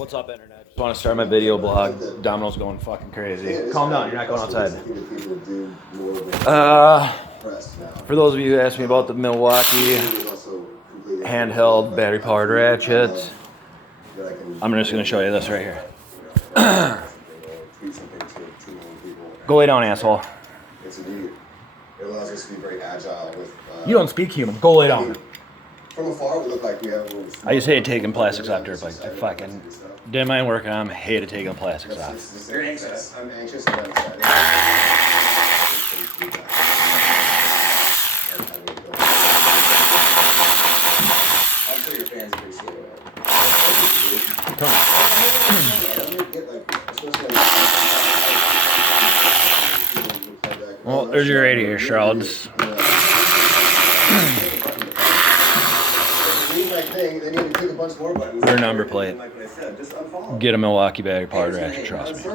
What's up, internet? Just want to start my video blog. Domino's going fucking crazy. Calm down, you're not going outside. For those of you who asked me about the Milwaukee handheld battery-powered ratchet, I'm just going to show you this right here. Go lay down, asshole. It's immediate. It allows us to be very agile with... You don't speak human. Go lay down. From afar, we look like we have a little... I just hate taking plastics off dirt bikes. I fucking didn't mind working on them. Hated taking plastics off. You're anxious. I'm anxious and I'm excited. I'm sure your fans appreciate it. Come on. Well, there's your radiator shrouds. Their number plate. Get a Milwaukee battery powered ratchet, trust me.